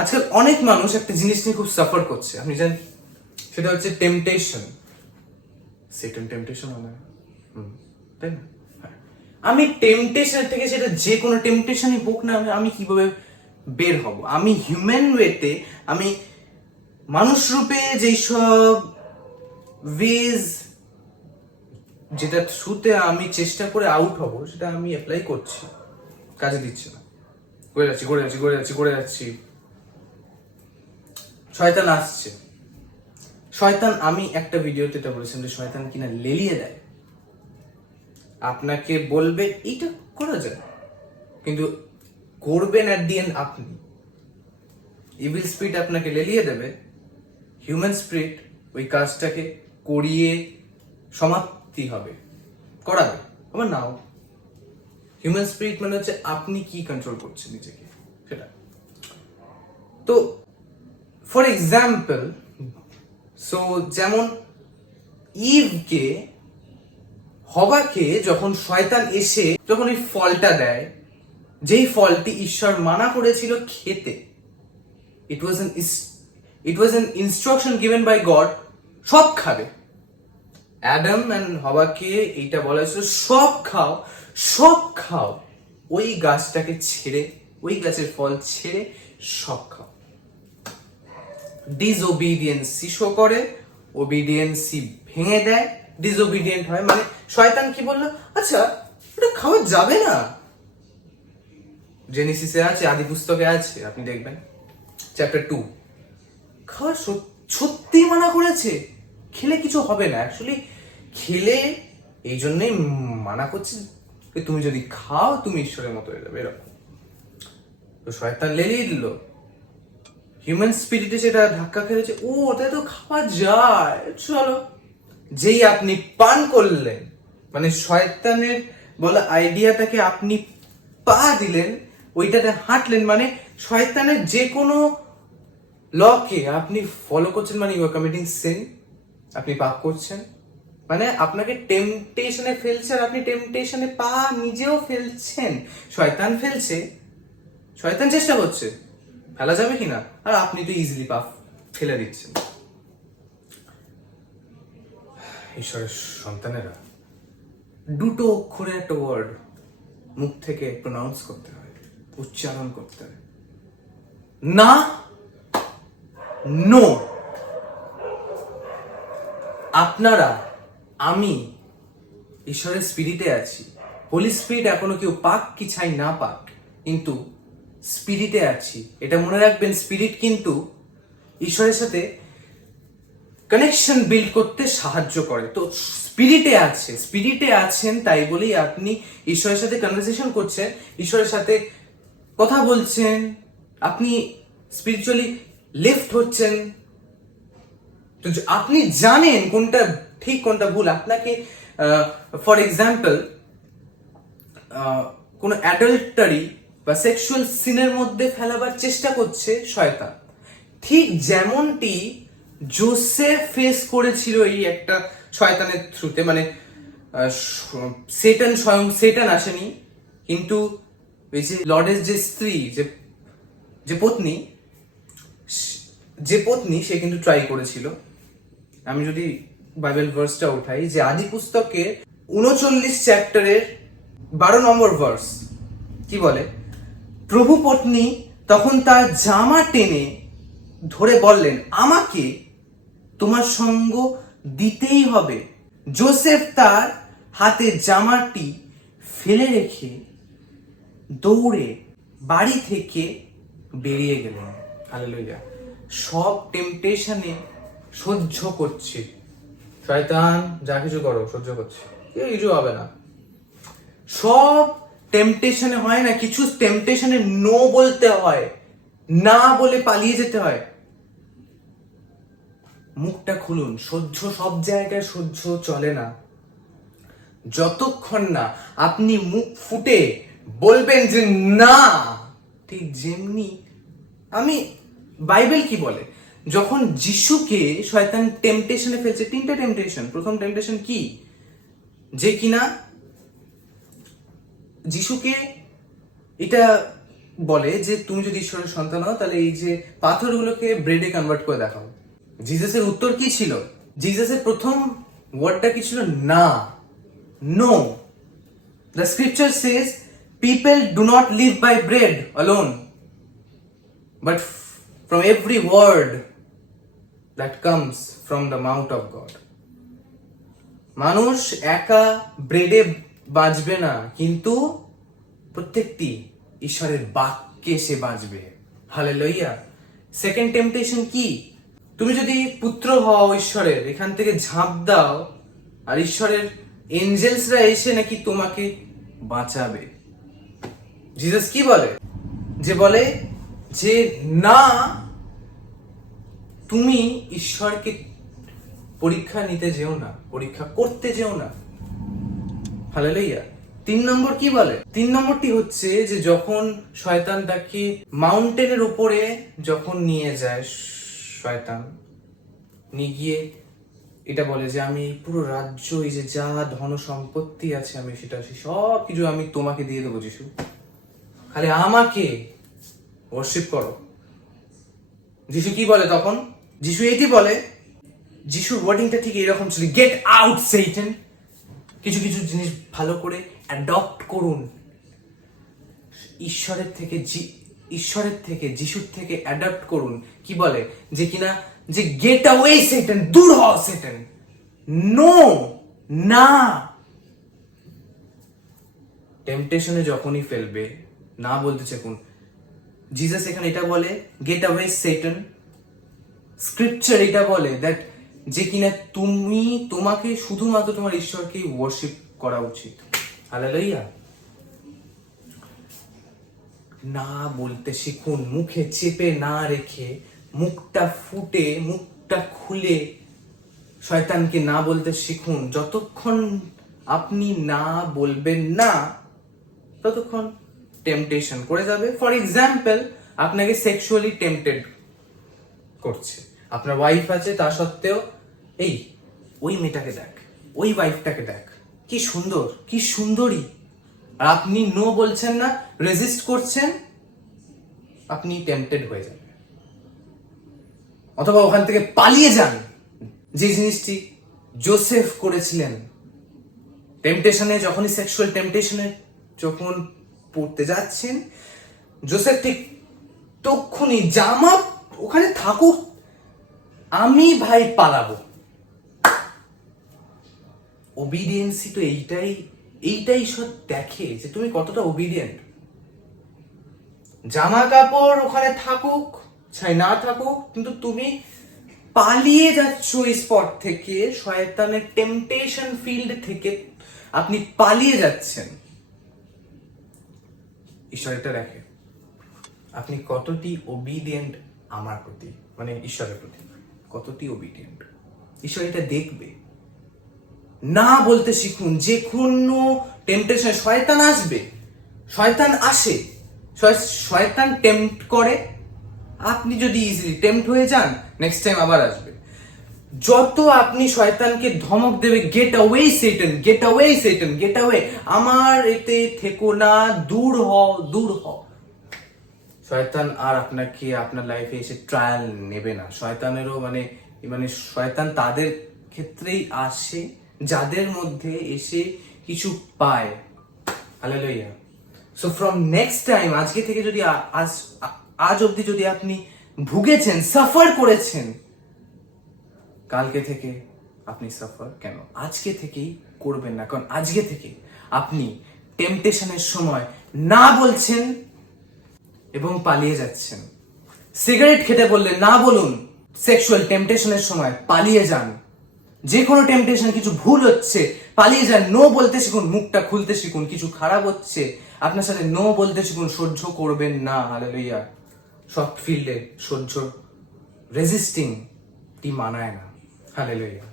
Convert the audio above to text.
আজকাল অনেক মানুষ একটা জিনিস নিয়ে খুব সাফার করছে, আপনি জানেন, সেটা হচ্ছে টেম্পটেশন। সেকেন্ড টেম্পটেশন হবে, তাই না? হ্যাঁ। আমি টেম্পটেশন থেকে, সেটা যে কোনো টেম্পটেশনই হোক না, আমি কিভাবে বের হব? আমি হিউম্যান ওয়েতে, আমি মানুষ রূপে যেই সব ওয়েজ যেটা থ্রুতে আমি চেষ্টা করে আউট হব, সেটা আমি অ্যাপ্লাই করছি, কাজে দিচ্ছে না, করে যাচ্ছি। শয়তান আসছে। শয়তান, আমি একটা ভিডিওতে এটা বলেছিলাম যে শয়তান কিনা লেলিয়ে দেয়, আপনাকে বলবে এইটা করা যায়, কিন্তু করবেন অ্যাট দি এন্ড আপনি। ইভিল স্পিরিট আপনাকে লেলিয়ে দেবে, হিউম্যান স্পিরিট ওই কাজটাকে করিয়ে সমাপ্তি হবে, করাবে, আবার নাও। হিউম্যান স্পিরিট মানে হচ্ছে আপনি কি কন্ট্রোল করছেন নিজেকে, সেটা। তো ফর এক্সাম্পল, সো যেমন ইভকে, হবাকে যখন শয়তান এসে যখন এই ফলটা দেয়, যেই ফলটি ঈশ্বর মানা করেছিল খেতে, it was an instruction given by God, সব খাবে। অ্যাডাম এন্ড হবাকে এইটা বলা হয়েছিল সব খাও, ওই গাছটাকে ছেড়ে, ওই গাছের ফল ছেড়ে সব খাও। ডিসওবিডিয়েন্সি শো করে, ওবিডিয়েন্সি ভেঙে দেয়, ডিসওবিডিয়েন্ট হয়। মানে শয়তান কি বললো, আচ্ছা এটা খাওয়া যাবে না, জেনেসিসে আছে, আদি পুস্তকে আছে, আপনি দেখবেন চ্যাপ্টার 2, খাওয়া সত্যি মানা করেছে, খেলে কিছু হবে না। অ্যাকচুয়ালি খেলে এই জন্যই মানা করছে, তুমি যদি খাও তুমি ঈশ্বরের মতো হয়ে যাবে, এরকম। তো শয়তান লেলিয়ে দিল, হিউম্যান স্পিরিটে সেটা ধাক্কা খেয়েছে, ও ওটা তো খাওয়া যায়, চলো। যেই আপনি পান করলেন, মানে শয়তানের বলা আইডিয়াটাকে আপনি পা দিলেন, ওইটাতে হাঁটলেন, মানে শয়তানের যে কোনো লকে আপনি ফলো করছেন, মানে ইউ আর কমিটিং সিন, আপনি পাপ করছেন, মানে আপনাকে টেম্পটেশনে ফেলছে, আর আপনি টেম্পটেশনে পা নিজেও ফেলছেন। শয়তান ফেলছে, শয়তান চেষ্টা করছে ফেলা যাবে কিনা, আর আপনি তো ইজিলি পা ফেলে দিচ্ছেন। ঈশ্বরের সন্তানেরা, দুটো অক্ষরে একটা ওয়ার্ড মুখ থেকে প্রনাউন্স করতে হয়, উচ্চারণ করতে হয়, না, নো। আপনারা, আমি ঈশ্বরের স্পিরিটে আছি। হোলি স্পিরিট এখনো কেউ পাক কি ছাই না পাক, কিন্তু স্পিরিটে আছি। এটা মনে রাখবেন, স্পিরিট কিন্তু ঈশ্বরের সাথে কানেকশন বিল্ড করতে সাহায্য করে। তো স্পিরিটে আছেন, তাই বলেই আপনি ঈশ্বরের সাথে কনভারসেশন করছেন, ঈশ্বরের সাথে কথা বলছেন, আপনি স্পিরিচুয়ালি লিফট হচ্ছেন। তো আপনি জানেন কোনটা ঠিক কোনটা ভুল। আপনাকে ফর এক্সাম্পল কোন অ্যাডাল্টারি বা সেক্সুয়াল সিনের মধ্যে ফেলাবার চেষ্টা করছে শয়তান, ঠিক যেমনটি জোসেফ ফেস করেছিল এই একটা শয়তানের থ্রুতে। মানে সেটান, স্বয়ং সেটান আসেনি, কিন্তু ওই যে লর্ডের যে স্ত্রী, যে পত্নী সে কিন্তু ট্রাই করেছিল। আমি যদি বাইবেল ভার্সটা উঠাই, যে আদি পুস্তকে 39 চ্যাপ্টারের 12 নম্বর ভার্স কি বলে, প্রভু পত্নী তখন তার জামা টেনে ধরে বললেন, আমাকে তোমার সঙ্গ দিতেই হবে। জোসেফ তার হাতে জামাটি ফেলে রেখে দৌড়ে বাড়ি থেকে বেরিয়ে গেলেন। হালেলুয়া। সব টেম্পটেশনে সহ্য করছে শয়তান, যা কিছু করো সহ্য করছে, কিছু হবে না। সব টেম্পটেশনে হয় না, কিছু টেম্পটেশনে নো বলতে হয়, না বলে পালিয়ে যেতে হয়। মুখটা খুলুন, সহ্য সব জায়গায় সহ্য চলে না, যতক্ষণ না আপনি মুখ ফুটে বলবেন যে না। ঠিক যেমনি আমি, বাইবেল কি বলে, যখন যিশুকে শয়তান টেম্পটেশনে ফেলছে, 3টা টেম্পটেশন। প্রথম টেম্পটেশন কি, যে কিনা যিশুকে এটা বলে যে তুমি যদি ঈশ্বরের সন্তান হও তাহলে এই যে পাথরগুলোকে ব্রেডে কনভার্ট করে দেখাও। জিসাসের উত্তর কি ছিল? জিসাসের প্রথম ওয়ার্ডটা কি ছিল? না, no. The scripture says people do not live by bread alone but from every word that comes from the mouth of God. মানুষ একা ব্রেডে বাঁচবে না, কিন্তু প্রত্যেকটি ঈশ্বরের বাক্যে সে বাঁচবে। হালেলুয়া। সেকেন্ড টেম্পটেশন কি? তুমি যদি পুত্র হও ঈশ্বরের, এখান থেকে ঝাঁপ দাও আর ঈশ্বরের এঞ্জেলসরা এসে নাকি তোমাকে বাঁচাবে। জিসাস কি বলে? যে বলে যে না, তুমি ঈশ্বরকে পরীক্ষা নিতে যেও না, পরীক্ষা করতে যেও না। হালেলুয়া। 3 নম্বর কি বলে? 3 নম্বরটি হচ্ছে যে যখন শয়তান তাকে মাউন্টেনের উপরে যখন নিয়ে যায়, শয়তান নিয়ে গিয়ে এটা বলে যে আমি পুরো রাজ্য, এই যে যা ধন সম্পত্তি আছে, আমি সেটা সব কিছু আমি তোমাকে দিয়ে দেবো যিশু, খালি আমাকে ওয়ার্শিপ করো। যিশু কি বলে তখন? যিশু এটি বলে, যিশুর ওয়ার্ডিংটা ঠিক এরকম ছিল, গেট আউট সেইটান। কিছু কিছু জিনিস ভালো করে অ্যাডপ্ট করুন ঈশ্বরের থেকে যিশুর থেকে অ্যাডপ্ট করুন। কি বলে? যে কিনা যে গেট অ্যাওয়ে সেইটান, দূর হও সেইটান। নো, না। টেম্পটেশনে যখনই ফেলবে, না বলতে চাকুন। জিসাস এখানে এটা বলে গেট অ্যাওয়ে সেইটান। স্ক্রিপচার এটা বলে দ্যাট যে কিনা তোমাকে শুধুমাত্র তোমার ঈশ্বরকে ওয়ার্শিপ করা উচিত। হালেলুয়া। না বলতে শিখুন, মুখে চেপে না রেখে, মুখটা ফুটে, মুখটা খুলে শয়তানকে না বলতে শিখুন। যতক্ষণ আপনি না বলবেন না, ততক্ষণ টেম্পটেশন করে যাবে। ফর এক্সাম্পল, আপনাকে সেক্সুয়ালি টেম্পটেড করছে, আপনার ওয়াইফ আছে, তা সত্ত্বেও ওই মেয়েটাকে দেখ, ওই ওয়াইফটাকে দেখ, কি সুন্দর, কি সুন্দরী, আর আপনি নো বলছেন না, রেজিস্ট করছেন, আপনি টেম্পটেড হয়ে যাবেন। অথবা ওখান থেকে পালিয়ে যান, যে জিনিসটি জোসেফ করেছিলেন। টেম্পটেশনে, যখনই সেক্সুয়াল টেম্পটেশনে যখন পড়তে যাচ্ছেন, জোসেফ ঠিক তক্ষুনি জামা ওখানে থাকুক, আমি ভাই পালাবো। ওবিডিয়েন্সি তো এইটাই সব দেখে যে তুমি কতটা ওবিডিয়েন্ট। জামা কাপড় ওখানে থাকুক চাই না থাকুক, কিন্তু তুমি পালিয়ে যাচ্ছ এই স্পট থেকে, শয়তানের টেম্পটেশন ফিল্ড থেকে আপনি পালিয়ে যাচ্ছেন। ঈশ্বর এটা দেখে আপনি কতটি ওবিডিয়েন্ট আমার প্রতি, মানে ঈশ্বরের প্রতি কতটি ওবিডিয়েন্ট। ঈশ্বর এটা দেখবে। না বলতে শিখুন। যে কোনো টেম্পটেশন, শয়তান আসবে, শয়তান আসে, শয়তান টেম্পট করে। আপনি যদি ইজিলি টেম্পট হয়ে যান, নেক্সট টাইম আবার আসবে। যত আপনি শয়তানকে ধমক দেবে, gate away সেইটান, gate away সেইটান, gate away, আমার এতে থেকো না, দূর হও, দূর হও, শয়তান আর আপনাকে আপনার লাইফে এসে ট্রায়াল নেবে না। শয়তানেরও মানে শয়তান তাদের ক্ষেত্রেই আসে যাদের মধ্যে এসে কিছু পায়। Hallelujah. So from next time, আজকে থেকে যদি আজ অবধি যদি আপনি ভুগেছেন, সাফার করেছেন, কালকে থেকে আপনি সাফার কেন আজকে থেকেই করবেন না। কারণ আজকে থেকে আপনি টেম্পটেশনের সময় না বলছেন এবং পালিয়ে যাচ্ছেন। সিগারেট খেতে বললে না বলুন, সেক্সুয়াল টেম্পটেশনের সময় পালিয়ে যান। যে কোনো টেম্পটেশন, কিছু ভুল হচ্ছে, পালিয়ে যান। নো বলতে শিখুন, মুখটা খুলতে শিখুন। কিছু খারাপ হচ্ছে আপনার সাথে, নো বলতে শিখুন। সহ্য করবেন না। হালেলুয়া। সব ফিল্ডে সহ্য, রেজিস্টিং টি মানায় না। হালেলুয়া।